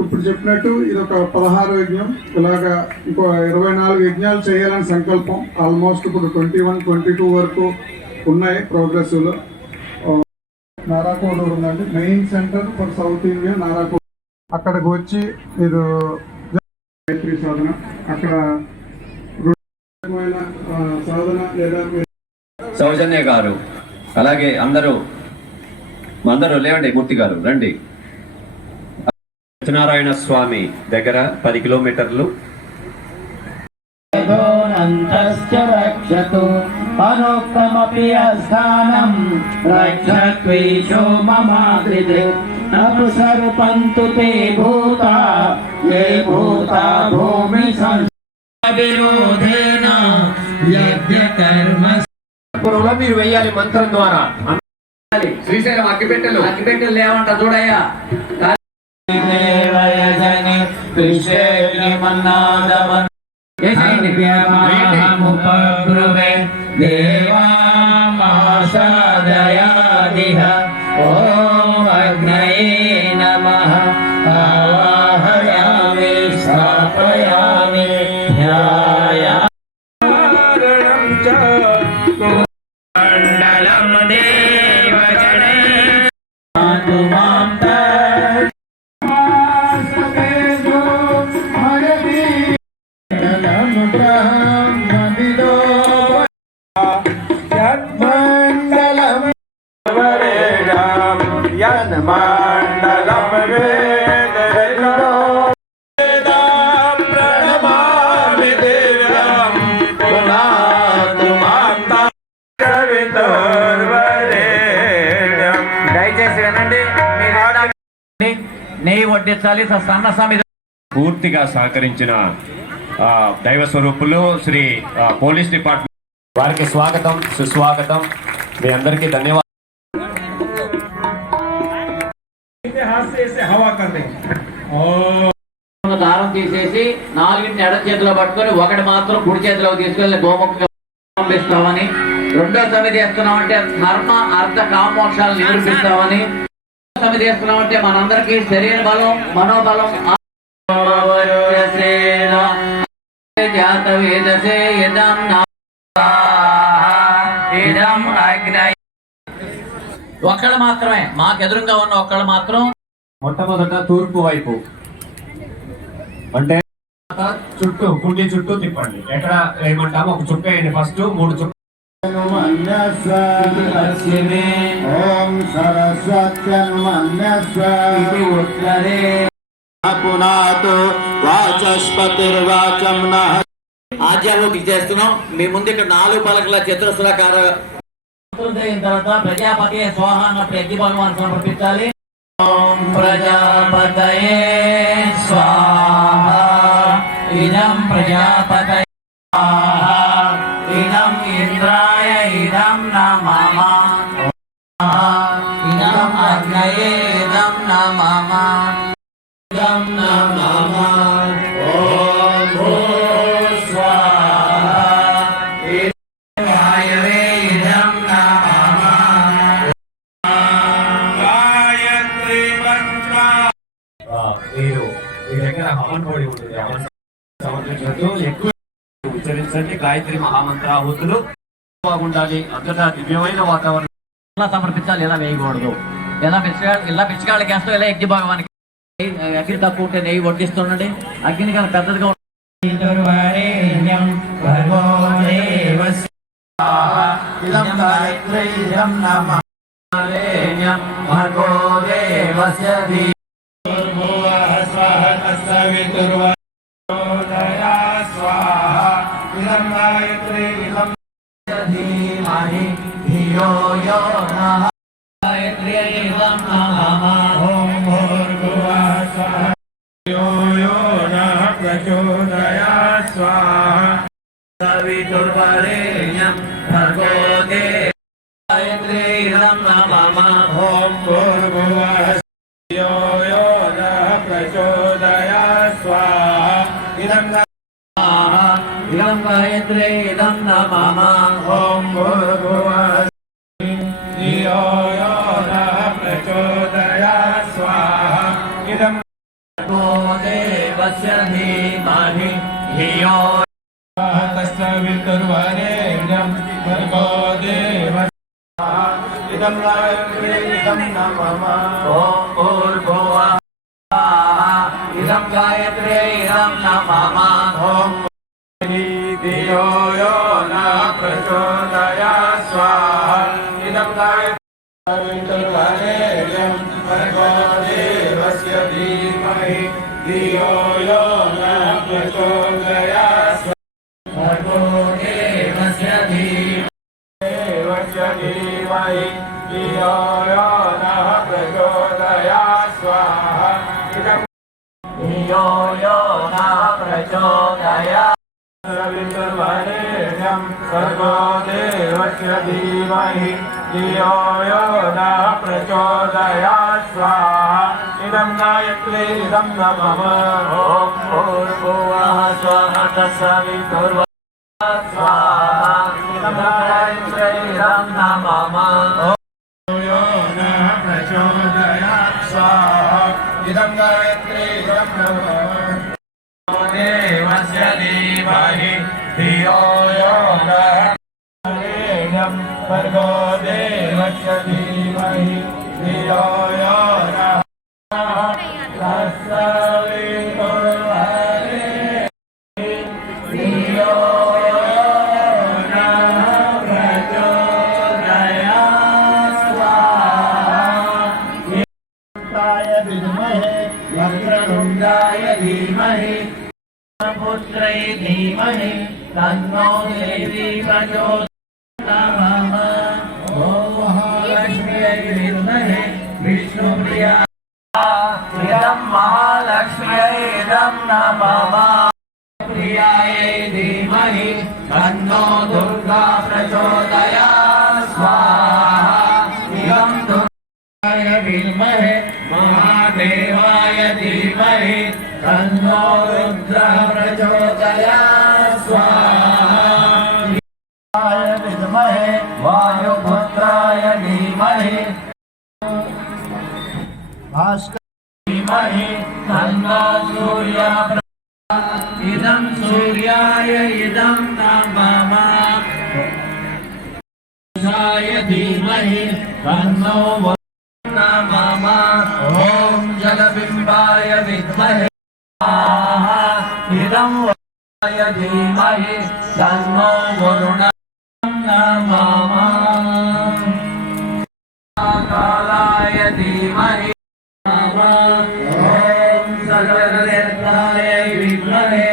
ఇప్పుడు చెప్పినట్టు ఇది ఒక 16 యజ్ఞం, ఇలాగా ఇంకో 24 యజ్ఞాలు చేయాలని సంకల్పం. ఆల్మోస్ట్ ఇప్పుడు 21, 22 వరకు ఉన్నాయి ప్రోగ్రెసివ్లో. నారాకోడూరు ఉందండి, main centre for south India Narakoduru. అక్కడికి వచ్చి ఇది గాయత్రి సాధన, అక్కడ సాధన లేదా సౌజన్య గారు, అలాగే అందరూ లేవండి, మూర్తి గారు రండి. సత్యనారాయణ స్వామి దగ్గర 10 కిలోమీటర్లు. రక్షతు పరోక్తమపి అస్థానం రక్షత్వేషో మమాద్రిదే నపు సర్పంతు తే భూతా ఏ భూతా భూమి సంవిరోధేన యజ్ఞ కర్మ. మీరు వెయ్యాలి మంత్రం ద్వారా. శ్రీశైలం అగ్గిపెట్టెలు లేవంట చూడయ్యా. దేవామాసాదయాదిహ ఓం అగ్నయే నమః ఆవాహయామి స్థాపయామి ధ్యాయామి మండలం దేవగణే దయచేసి వినండి. నెయ్యి వడ్డించాలి. సన్న స్వామి పూర్తిగా సహకరించిన దైవ స్వరూపులు శ్రీ పోలీస్ డిపార్ట్మెంట్ వారికి స్వాగతం, సుస్వాగతం. మీ అందరికీ ధన్యవాదాలు. దారం తీసేసి 4 ఎడ చేతిలో పట్టుకొని 1 మాత్రం కుడి చేతిలో తీసుకెళ్లి గోముఖంగా పంపిస్తామని, 2వ సమితి వేస్తున్నామంటే ధర్మ అర్థ కామోక్షాలు నిరూపిస్తామని, సమితి వేస్తున్నామంటే మనందరికీ శరీర బలం, మనోబలం జాత వేదసే ఒక్కళ్ళు మాత్రమే, మాకెదురుగా ఉన్న ఒక్కళ్ళు మాత్రం. మొట్టమొదట తూర్పు వైపు అంటే చుట్టూ కుండి చుట్టూ తిప్పండి. ఎక్కడ ఏమంటాము, ఒక చుక్క వేయండి. ఫస్ట్ 3 చుక్క. ఓం ఆజ్యాలోకి చేస్తున్నాం. మీ ముందు ఇక్కడ 4 పలకల చతురస్రాకార తర్వాత ప్రజాపతి స్వాహ అన్నప్పుడు యజ్ఞ బలవాన్ని సమర్పించాలి. ఓం ప్రజాపతయే స్వాహ ఇదం ప్రజాపతయే స్వాహ ఇదం ఇంద్రాయ ఇదం నమః ఇదం అగ్నయే ఇదం నమః ఇదం నమః. ఓం భూర్ స్వాహ ఇదం వాయవే ఇదం నమః. మీరు మీ దగ్గర హవన్ పొడి ఉంటుంది, హవన్ సమర్పించవచ్చు. ఎక్కువ ఉచ్చరించండి గాయత్రి మహామంత్రాహుతులు. బాగుండాలి, అంతటా దివ్యమైన వాతావరణం. ఇలా సమర్పించాలి, ఇలా వేయకూడదు. ఇలా పిచ్చికాళ్ళకి వేస్తాం, ఇలా యజ్ఞ భగవానికి. అగ్ని తక్కువ ఉంటే నెయ్యి వడ్డిస్తుండండి. అగ్ని కానీ పెద్దదిగా సవితుర్వరేణ్యం భర్గో దేవస్య ధీమహి ధియో యో నః ప్రచోదయాత్. స్వాహా ఇదం గాయత్రే ఇదం నమః. ఓం భూర్భువః ధియో యో నః ప్రచోదయాత్. స్వాహా ఇదం देवस्य धीमहि धियो तस्य वितुर्वरेण्यं भर्गो देवस्य इदं गायत्रे इदं नमः ॐ भूर्भुवः इदं गायत्रे इदं नमः ॐ धियो यो न प्रचोदयात् स्वाहा इदं गायत्रे वितुर्वरेण्यं भर्गो देवस्य धीमहि धियो यो न प्रचोदयात् भर्गो देवस्य धीमहि देवस्य धीमहि धियो यो नः प्रचोदयात् स्वाहा धियो यो नः प्रचोदयात् वितुर्वरेण्यं भर्गो देवस्य धीमहि धियो यो नः प्रचोदयात् स्वाहा इदं गायत्रे इदं नमः ॐ भूर्भुवः स्वः तत्सवितुर्वरेण्यं स्वाहा इदं गायत्रे इदं नमः यो नः प्रचोदयात् स्वाहा इदं गायत्रे इदं नमः देवस्य धीमहि धियो यो नः प्रचोदयात् भर्गो देवस्य धीमहि धियो यो नः वक्रतुण्डाय धीमहि पुत्रै धीमहि तन्नो देवी प्रचोदयात् ॐ महालक्ष्म्यै विद्महे विष्णुप्रियाय इदं महालक्ष्म्यै इदं नमः प्रियायै धीमहि तन्नो दुर्गा प्रचोदयात् स्वाहा इदं दुर्गाय विद्महे महादेवाय धीमहि तन्नो रुद्रः प्रचोदयात् स्वाहा विद्महे वायुपुत्राय धीमहि धीमहि तन्नो सूर्यः इदं सूर्याय इदं नमः धीमहि तन्नो नमः ॐ जलबिम्बाय विद्महे इदं वरुणाय धीमहि तन्नो वरुणः नमः कालाय धीमहि ॐ सकलतीर्थाय विद्महे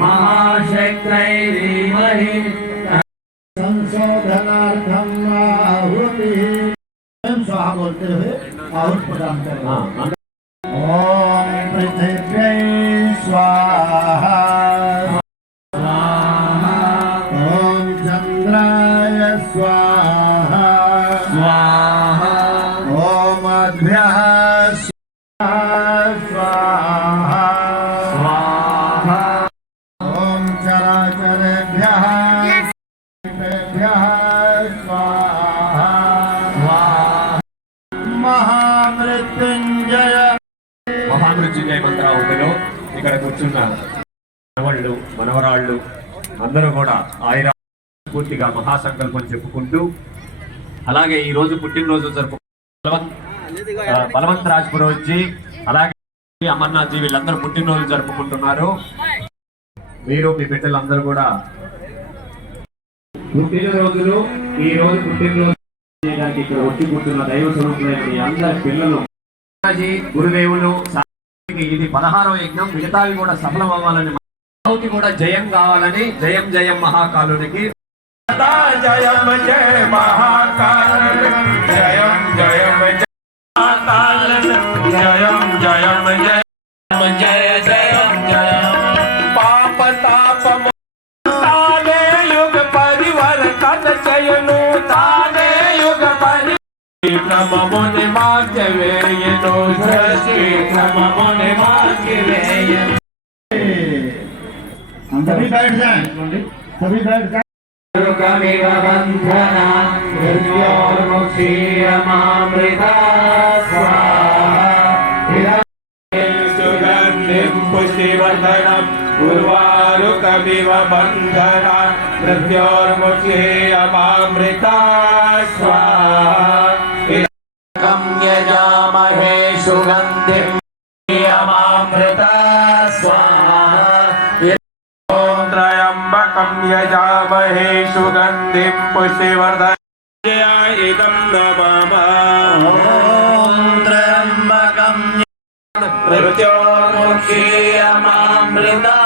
महाशक्त्यै धीमहि संशोधनार्थम आहुति स्वाहा बोलते हुए आहुति प्रदान करें। ओम पृथिव्यै स्वाहा ओम चंद्राय स्वाहा ओम अद्भ्यः स्वाहा ओम चराचरेभ्यः మహామృత్యుంజయ మంత్రావతిలో ఇక్కడ కూర్చున్న మనవళ్ళు మనవరాళ్ళు అందరూ కూడా ఆయుర పూర్తిగా మహాసంకల్పం చెప్పుకుంటూ అలాగే ఈ రోజు పుట్టినరోజు జరుపు బలవంత్ రాజ్ పురోహిత్జీ అలాగే అమర్నాథ్ జీ వీళ్ళందరూ పుట్టినరోజు జరుపుకుంటున్నారు. మీరు మీ బిడ్డలందరూ కూడా పుట్టినరోజులు ఈ రోజు పుట్టినరోజు చేయడానికి ఇక్కడ వచ్చి కూర్చున్న దైవ స్వరూపులైన మీ అందరి పిల్లలు గురుదేవులు ఇది 16వ యజ్ఞం, మిగతావి కూడా సఫలం అవ్వాలని ఆహుతి కూడా జయం కావాలని జయం జయం మహాకాలునికి జయం జయ మహాకాల జయం జయం మహాకాల జయం జయం జయ జయ జయం జయ పాప తాప తానే యుగ పరివర్తన చేయను తానే యుగ పరిక్రమముని మార్గవేయను శ్రీక్రమముని మార్గవేయను. सभी बैठ जाएं, सभी बैठ जाएं। कमिव बन्धना मृत्योर्मुक्षीयमामृता स्वाहा सुगन्धिं पुष्प पुष्टिवर्धनम् उर्वारुकमिव बन्धना मृत्योर्मुखे अमामृता स्वाहा यजामहे सुगन्धिं अमामृता स्वाहा ॐ त्र्यम्बकं यजामहे सुगन्धिं पुष्टिवर्धनाय इदं नमामः ॐ त्र्यम्बकं मृत्योर्मुक्षीयमामृता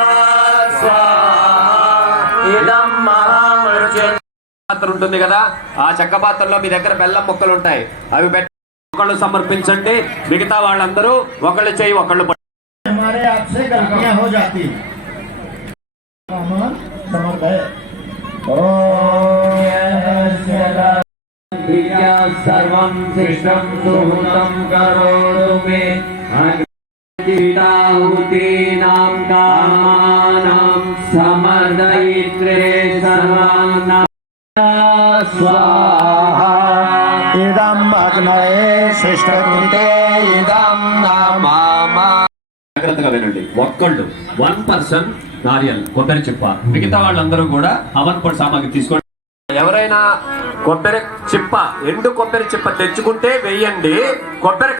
स्वाहा इदं महामृत्युं పాత్ర ఉంటుంది కదా, ఆ చెక్క పాత్రలో మీ దగ్గర బెల్లం ముక్కలు ఉంటాయి, అవి పెట్టి ఒకళ్ళు సమర్పించండి. మిగతా వాళ్ళందరూ ఒకళ్ళు చేయి ఒకళ్ళు हमारे आपसे गलतियां हो जाती हैं। समर्थ है। सर्वं शिष्टं सुहृतं करोतु मे जीताहुतीनां कामानां समर्दयित्रे सर्वान् स्वाहा इदम् अग्नये शिष्टकृते इदं नमामः। జాగ్రత్తగా వినండి. ఒక్కళ్ళు 1% నారియల్ కొబ్బరి చిప్ప, మిగతా వాళ్ళందరూ కూడా హవన్ పొడి సామాగ్రి తీసుకోండి. ఎవరైనా కొబ్బరి చిప్ప, ఎండు కొబ్బరి చిప్ప తెచ్చుకుంటే వెయ్యండి. కొబ్బరి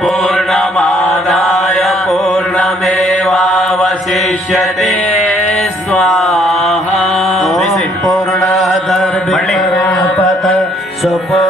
पूर्णमादाय पूर्णमेवावशिष्यते स्वाहा पूर्णदर्भिपत सुपो